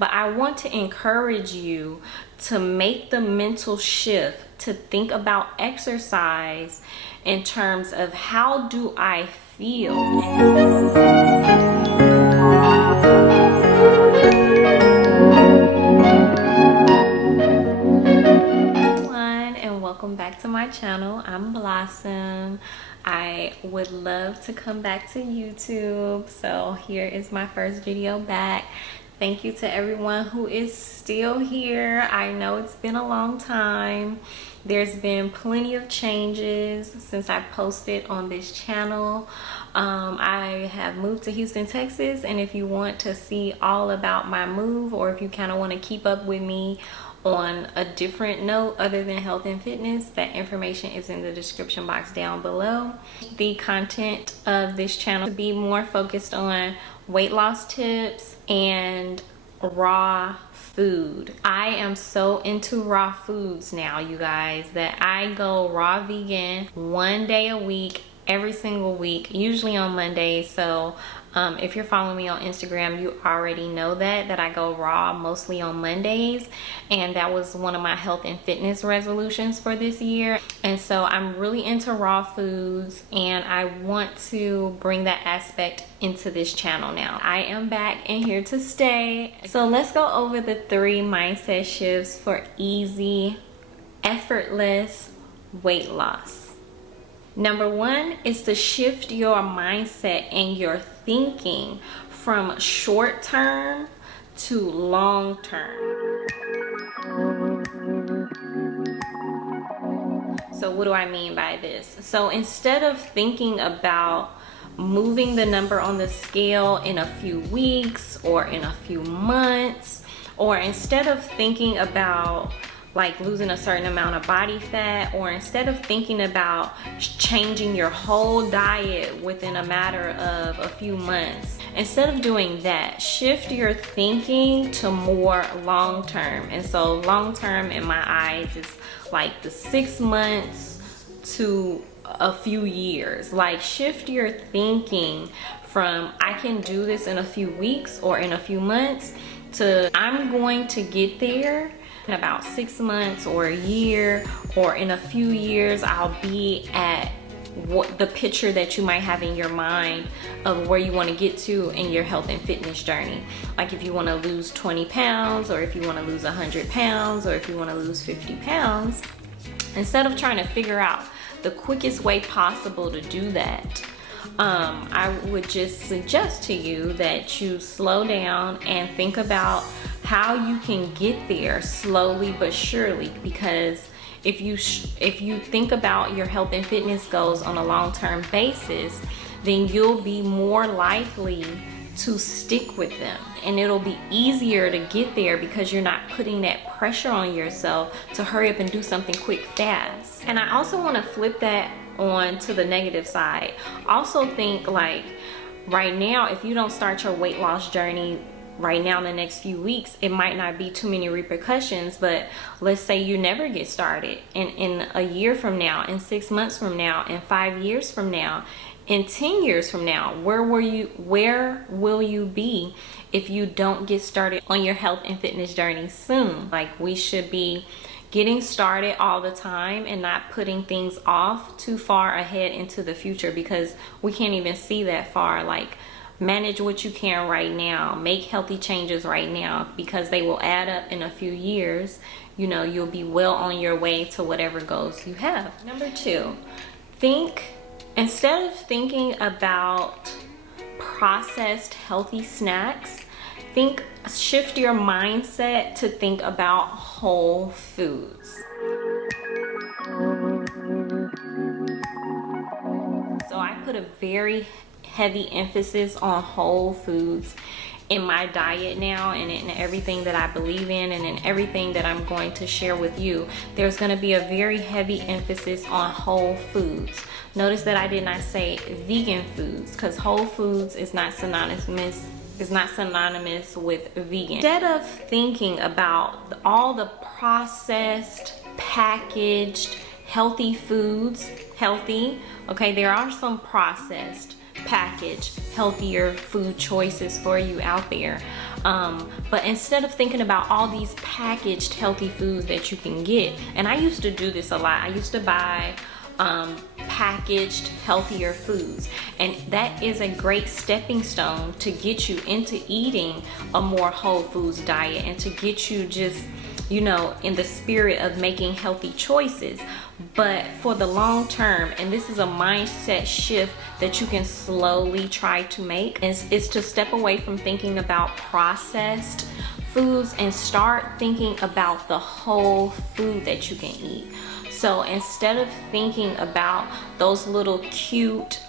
but I want to encourage you to make the mental shift to think about exercise in terms of how do I feel. Welcome back to my channel. I'm Blossom. I would love to come back to YouTube, so here is my first video back. Thank you to everyone who is still here. I know it's been a long time. There's been plenty of changes since I posted on this channel. I have moved to Houston, Texas, and if you want to see all about my move, or if you kind of want to keep up with me on a different note other than health and fitness, that information is in the description box down below. The content of this channel to be more focused on weight loss tips and raw food. I am so into raw foods now, you guys, that I go raw vegan 1 day a week, every single week, usually on Mondays. So if you're following me on Instagram, you already know that I go raw mostly on Mondays, and that was one of my health and fitness resolutions for this year. And so I'm really into raw foods, and I want to bring that aspect into this channel now. I am back and here to stay. So let's go over the 3 mindset shifts for easy, effortless weight loss. Number 1 is to shift your mindset and your thinking from short term to long term. So what do I mean by this? So instead of thinking about moving the number on the scale in a few weeks or in a few months, or instead of thinking about like losing a certain amount of body fat, or instead of thinking about changing your whole diet within a matter of a few months, instead of doing that, shift your thinking to more long term. And so long term in my eyes is like the 6 months to a few years. Like, shift your thinking from I can do this in a few weeks or in a few months to I'm going to get there in about 6 months or a year, or in a few years I'll be at what the picture that you might have in your mind of where you want to get to in your health and fitness journey. Like if you want to lose 20 pounds, or if you want to lose 100 pounds, or if you want to lose 50 pounds, instead of trying to figure out the quickest way possible to do that, I would just suggest to you that you slow down and think about how you can get there slowly but surely. Because if you think about your health and fitness goals on a long-term basis, then you'll be more likely to stick with them, and it'll be easier to get there because you're not putting that pressure on yourself to hurry up and do something quick fast. And I also want to flip that on to the negative side. Also think like right now, if you don't start your weight loss journey right now in the next few weeks, it might not be too many repercussions, but let's say you never get started, and in a year from now, in 6 months from now, in 5 years from now, in 10 years from now, where will you be if you don't get started on your health and fitness journey soon? Like, we should be getting started all the time and not putting things off too far ahead into the future, because we can't even see that far. Like, manage what you can right now, make healthy changes right now, because they will add up in a few years. You know, you'll be well on your way to whatever goals you have. Number 2, instead of thinking about processed healthy snacks, shift your mindset to think about whole foods. So I put a very heavy emphasis on whole foods in my diet now, and in everything that I believe in, and in everything that I'm going to share with you. There's going to be a very heavy emphasis on whole foods. Notice that I did not say vegan foods, because whole foods is not synonymous with vegan. Instead of thinking about all the processed, packaged, healthy foods, okay, there are some processed, packaged, healthier food choices for you out there. But instead of thinking about all these packaged healthy foods that you can get, and I used to do this a lot. I used to buy packaged healthier foods, and that is a great stepping stone to get you into eating a more whole foods diet and to get you just, you know, in the spirit of making healthy choices. But for the long term, and this is a mindset shift that you can slowly try to make, is to step away from thinking about processed foods and start thinking about the whole food that you can eat. So instead of thinking about those little cute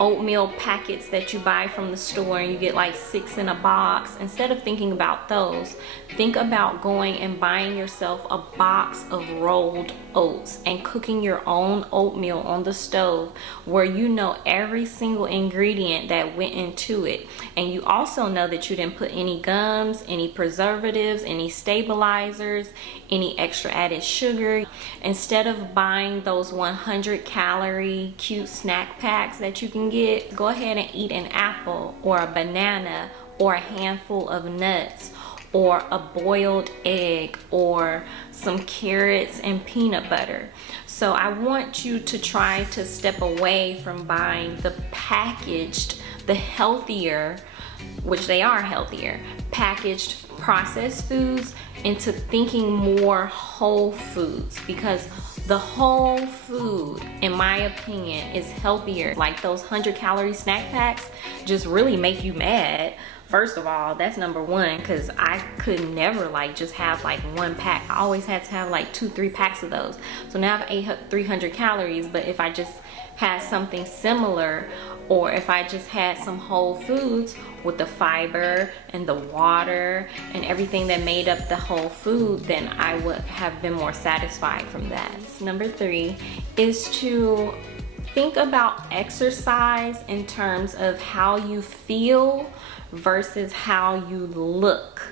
oatmeal packets that you buy from the store and you get like 6 in a box, instead of thinking about those, think about going and buying yourself a box of rolled oats and cooking your own oatmeal on the stove, where you know every single ingredient that went into it, and you also know that you didn't put any gums, any preservatives, any stabilizers, any extra added sugar. Instead of buying those 100-calorie cute snack packs that you can get, go ahead and eat an apple or a banana or a handful of nuts or a boiled egg or some carrots and peanut butter. So I want you to try to step away from buying the packaged, the healthier, which they are healthier, packaged processed foods, into thinking more whole foods, because the whole food, in my opinion, is healthier. Like those 100-calorie snack packs just really make you mad. First of all, that's number one, because I could never like just have like one pack. I always had to have like 2-3 packs of those. So now I've ate 300 calories, but if I just had something similar, or if I just had some whole foods with the fiber and the water and everything that made up the whole food, then I would have been more satisfied from that. Number 3 is to think about exercise in terms of how you feel versus how you look.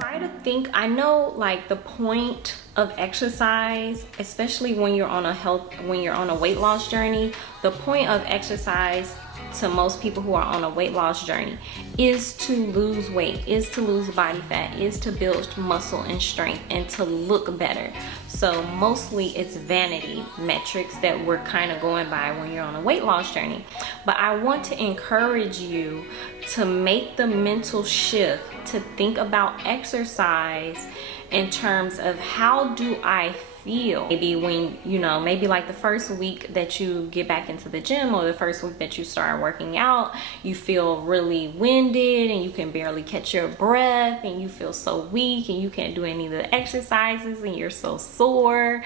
Try to think, I know like the point of exercise, especially when you're on a weight loss journey, the point of exercise to most people who are on a weight loss journey is to lose weight, is to lose body fat, is to build muscle and strength and to look better. So mostly it's vanity metrics that we're kind of going by when you're on a weight loss journey. But I want to encourage you to make the mental shift to think about exercise in terms of how do I feel. Maybe when, you know, maybe like the first week that you get back into the gym or the first week that you start working out, you feel really winded and you can barely catch your breath and you feel so weak and you can't do any of the exercises and you're so sore.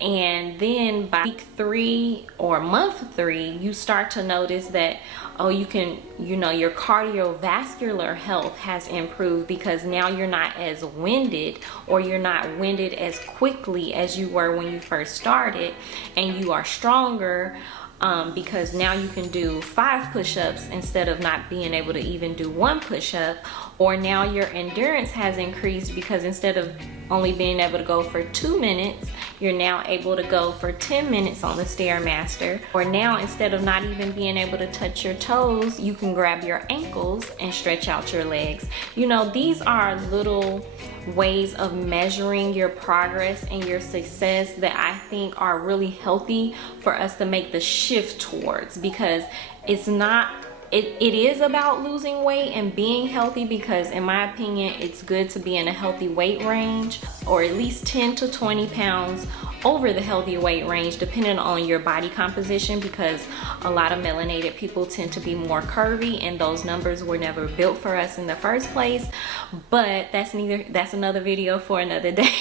And then by week 3 or month 3, you start to notice that, oh, you can, you know, your cardiovascular health has improved because now you're not as winded, or you're not winded as quickly as you were when you first started, and you are stronger because now you can do 5 push-ups instead of not being able to even do 1 push-up. Or now your endurance has increased because instead of only being able to go for 2 minutes, you're now able to go for 10 minutes on the Stairmaster. Or now instead of not even being able to touch your toes, you can grab your ankles and stretch out your legs. You know, these are little ways of measuring your progress and your success that I think are really healthy for us to make the shift towards, because it's not, it is about losing weight and being healthy, because in my opinion it's good to be in a healthy weight range, or at least 10 to 20 pounds over the healthy weight range depending on your body composition, because a lot of melanated people tend to be more curvy and those numbers were never built for us in the first place. But that's another video for another day.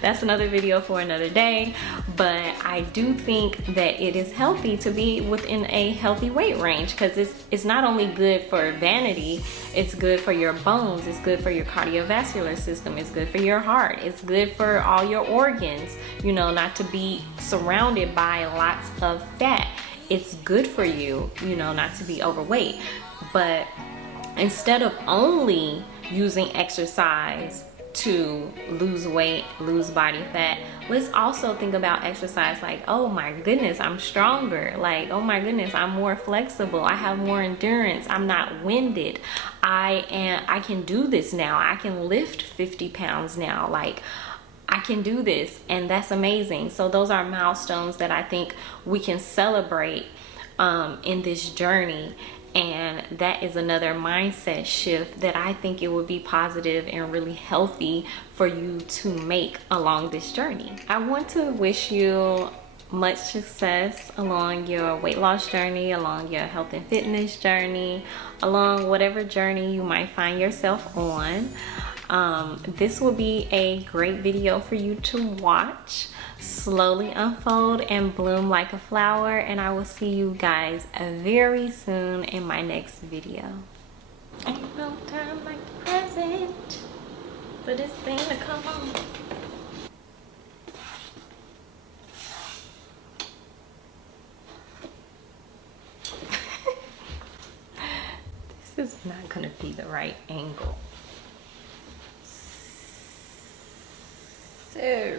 That's another video for another day. But I do think that it is healthy to be within a healthy weight range, because it's not only good for vanity, it's good for your bones, it's good for your cardiovascular system, it's good for your heart, it's good for all your organs, you know, not to be surrounded by lots of fat. It's good for you, you know, not to be overweight. But instead of only using exercise to lose weight, lose body fat, let's also think about exercise like, oh my goodness, I'm stronger. Like, oh my goodness, I'm more flexible. I have more endurance. I'm not winded. I can do this now. I can lift 50 pounds now. Like, I can do this, and that's amazing. So those are milestones that I think we can celebrate in this journey. And that is another mindset shift that I think it would be positive and really healthy for you to make along this journey. I want to wish you much success along your weight loss journey, along your health and fitness journey, along whatever journey you might find yourself on. This will be a great video for you to watch slowly unfold and bloom like a flower, and I will see you guys very soon in my next video. Ain't no time like the present for this thing to come on. This is not gonna be the right angle. So